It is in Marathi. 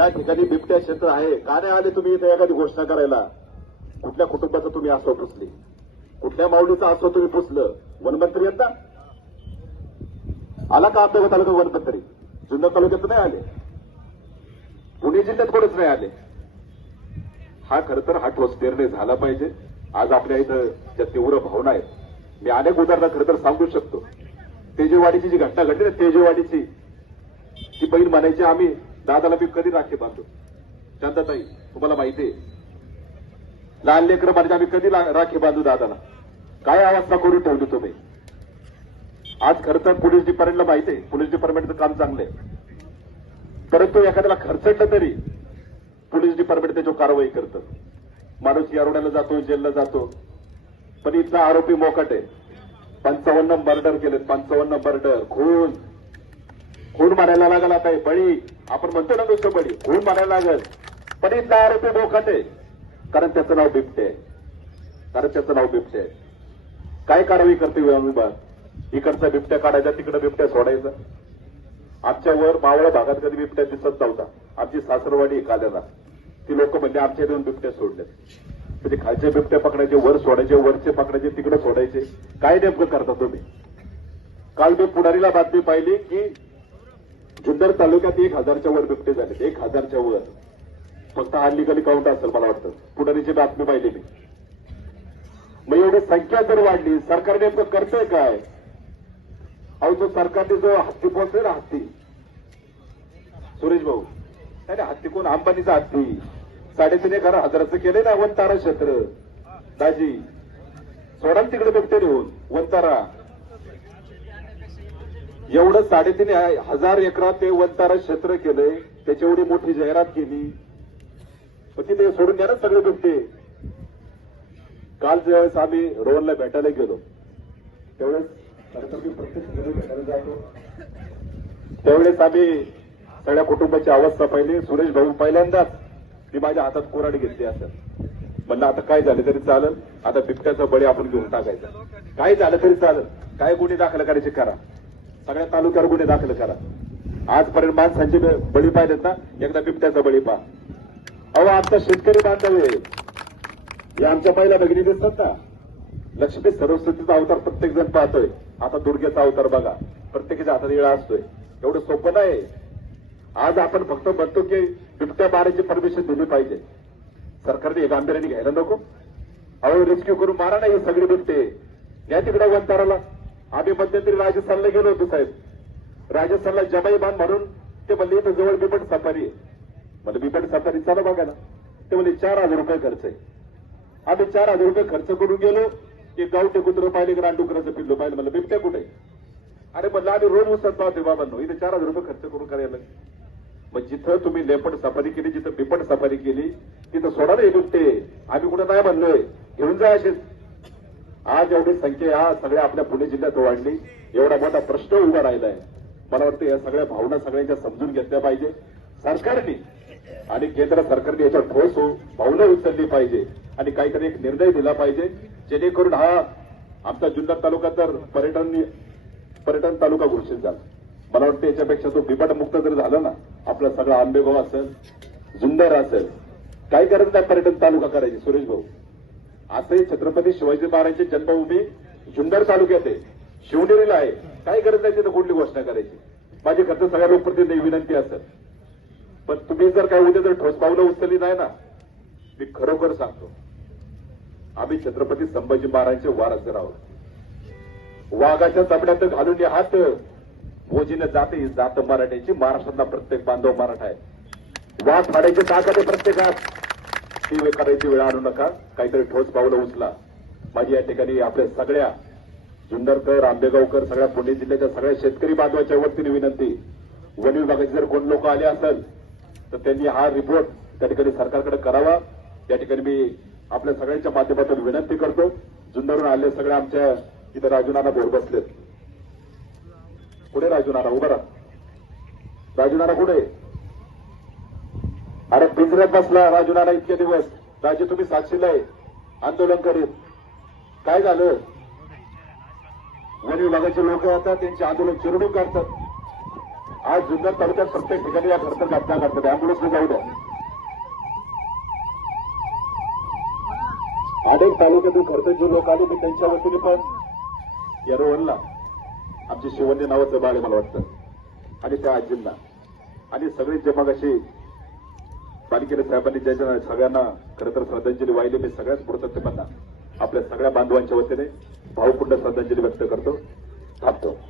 ज्या ठिकाणी बिबट्या क्षेत्र आहे का नाही आले तुम्ही इथे एखादी घोषणा करायला? कुठल्या कुटुंबाचं तुम्ही आसव पुसली. कुठल्या माऊलीचं आसव तुम्ही पुसलं. वनमंत्री येत ना? आला का आपल्या तालुका वनमंत्री? जुन्नर तालुक्यात नाही आले. पुणे जिल्ह्यात कोणच नाही आले. हा खरं तर हा ठोस निर्णय झाला पाहिजे. आज आपल्या इथं ज्या तीव्र भावना आहेत मी अनेक उदाहरणं खरं तर सांगू शकतो. तेजेवाडीची जी घटना घडली ना तेजेवाडीची ती बहीण म्हणायची आम्ही दादाला मी कधी राखी बांधतो शांतताई तुम्हाला माहिती आहे. लहान लेकर म्हणजे आम्ही कधी ला- राखी बांधू दादाला? काय अवस्था करून ठेवली तुम्ही. आज खरं तर पोलीस डिपार्टमेंटला माहिती आहे. पोलीस डिपार्टमेंटचं काम चांगलं आहे. परंतु एखाद्याला खर्चटलं तरी पोलीस डिपार्टमेंट त्याच्यावर कारवाई करतं. माणूस यारोड्याला जातो जेलला जातो. पण इथला आरोपी मोकट आहे. पंचावन्न मर्डर केलेत. पंचावन्न मर्डर खून. खून मारायला लागला आता बळी. आपण म्हणतो ना नुसतं बळी. खून मारायला लागल. पण इथला आरोपी मोकाट कारण त्याचं नाव बिबटे. आहे कारण त्याचं नाव बिबटे. आहे काय कारवाई करते विभाग? इकडचा बिबट्या काढायचा तिकडे बिबट्या सोडायचा. आमच्या वर मावळा भागात कधी बिबट्या दिसत नव्हता. आमची सासरवाडी एखाद्याला ती लोक म्हणजे आमच्या दोन बिबट्या सोडले म्हणजे खालचे बिबट्या पकडायचे वर सोडायचे वरचे पकडायचे तिकडे सोडायचे. काय नेमकं करता तुम्ही? काल मी पुढारीला बातमी पाहिली की जुन्नर तालुक्यात एक हजारच्या वर बिबटे झाले. एक हजारच्या वर. फक्त अनलिगली काउंट असेल मला वाटतं. पुढारीची बातमी पाहिली मी. मग एवढी संख्या जर वाढली सरकार नेमकं करतंय काय? अहो जो सरकारने जो हत्ती पोहोचले ना हत्ती. सुरेश भाऊ नाही हत्ती कोण? अंबानीचा हत्ती. साडेतीन एक हजाराचं केले ना वंतारा क्षेत्र. दाजी सोडा तिकडे बिबटे नेऊन. वंतारा एवढं साडेतीन हजार एकरात ते वनतारा क्षेत्र केलंय. त्याची एवढी मोठी जाहिरात केली. पण तिथे सोडून द्या ना सगळे बिबटे. काल ज्यावेळेस आम्ही रोहनला भेटायला गेलो त्यावेळेस भेटायला त्यावेळेस आम्ही सगळ्या कुटुंबाची अवस्था पाहिली. सुरेश भाऊ पहिल्यांदाच मी माझ्या हातात कोराडी घेतली असं म्हणलं आता काय झालं तरी चालेल. आता बिबट्याचा बळी आपण घेऊन टाकायचा. काय झालं तरी चालेल. काय गुन्हे दाखल करायचे करा. सगळ्या तालुक्यावर गुन्हे दाखल करा. आजपर्यंत माणसांचे बळी पाहिलेत ना एकदा बिबट्याचा बळी पहा. अहो आमचा शेतकरी बांधव आहे हे आमच्या पहिल्या भगिनी दिसतात ना. लक्ष्मी सरस्वतीचा अवतार प्रत्येक जण पाहतोय. आता दुर्गेचा अवतार बघा. प्रत्येकाच्या हातात येळा असतोय. एवढं सोपं नाही. आज आपण फक्त म्हणतो की बिबट्या मारायची परमिशन दिली पाहिजे. सरकारने हे गांभीर्याने घ्यायला नको. अहो रेस्क्यू करून मारा नाही हे सगळे बिबटे. या तिकडे वंताराला आम्ही मध्यंतरी राजस्थानला गेलो होतो साहेब. राजस्थानला जमाई बांध म्हणून ते म्हणले इथं जवळ बिबट सफारी आहे. म्हणजे बिबट सफारी? चला बघायला ते म्हणले चार हजार रुपये खर्च आहे. आम्ही चार हजार रुपये खर्च करून गेलो की गावटे कुत्र पाहिले की रानडुकराचं पिल्लो पाहिलं. म्हणलं बिबट्या कुठे? अरे म्हणलं आम्ही रोज उसत पाहते बाबांनो. इथे चार हजार रुपये खर्च करून करायला मग जिथं तुम्ही लेपट सफारी केली जिथं बिपट सफारी केली तिथं सोडा ना बिबटे. आम्ही कुठं नाही म्हणलोय. घेऊन जा असेच. आज एवढी संख्या या सगळ्या आपल्या पुणे जिल्ह्यात वाढली एवढा मोठा प्रश्न उभा राहिलाय. मला वाटतं या सगळ्या भावना सगळ्यांच्या समजून घेतल्या पाहिजे. सरकारने आणि केंद्र सरकारने याच्यावर ठोस हो- उचलली पाहिजे. आणि काहीतरी एक निर्णय दिला पाहिजे. जेणेकरून हा आमचा जुन्नर तालुका तर पर्यटन पर्यटन तालुका घोषित झाला. मला वाटतं याच्यापेक्षा तो बिबटमुक्त जर झाला ना आपला सगळा आंबेगाव असेल जुन्नर असेल काय गरज नाही पर्यटन तालुका करायची सुरेश भाऊ? असंही छत्रपती शिवाजी महाराजांची जन्मभूमी जुन्नर तालुक्यात आहे. शिवनेरीला आहे. काय गरज नाही तिथं कुठली घोषणा करायची. माझी खर्च सगळ्या लोकप्रतिनिधी विनंती असत पण तुम्ही जर काय उद्या जर ठोस पावलं उचलली नाही ना मी खरोखर सांगतो आम्ही छत्रपती संभाजी महाराजांचे वारसदार आहोत. वाघाच्या जबड्यात घालून या हात मोजीने जाते जात मराठ्याची महाराष्ट्रातला प्रत्येक बांधव मराठा आहे. वाघ फाडायची ताकद आहे प्रत्येकात. ती वेळ करायची वेळ आणू नका. काहीतरी ठोस पावलं उचला. माझी या ठिकाणी आपल्या सगळ्या जुन्नरकर आंबेगावकर सगळ्या पुणे जिल्ह्याच्या सगळ्या शेतकरी बांधवाच्या वतीने विनंती. वन विभागाचे जर कोण लोक आले असेल तर त्यांनी हा रिपोर्ट त्या ठिकाणी सरकारकडे करावा. त्या ठिकाणी मी आपल्या सगळ्यांच्या माध्यमातून विनंती करतो. जुन्नरून आले सगळे आमच्या इथं राजूनाना बोर बसलेत. पुढे राजूनाना उभा राहा. राजूनाना कुठे? अरे पिंजऱ्यात बसला राजूनाना इतके दिवस. राजे तुम्ही साक्षीला आहे. आंदोलन करीत. काय झालं? वन विभागाचे लोक आता त्यांचे आंदोलन चिरडून काढतात आज जुन्नर तालुक्यात प्रत्येक ठिकाणी या खडतर घटना घडतात. अँब्युलन्स जाऊ द्या. अनेक तालुक्यातून खडतर जे लोक आले ते त्यांच्या वतीने पण या रोहनला आमचे शिवन्य नावाचं बाळ मला वाटतं आणि त्या आजींना. आणि सगळे जे मग अशी पालिकेने साहेबांनी ज्याच्या सगळ्यांना खरं तर श्रद्धांजली वाहिली मी सगळ्याच पुढचं आपल्या सगळ्या बांधवांच्या वतीने भावपूर्ण श्रद्धांजली व्यक्त करतो. थांबतो.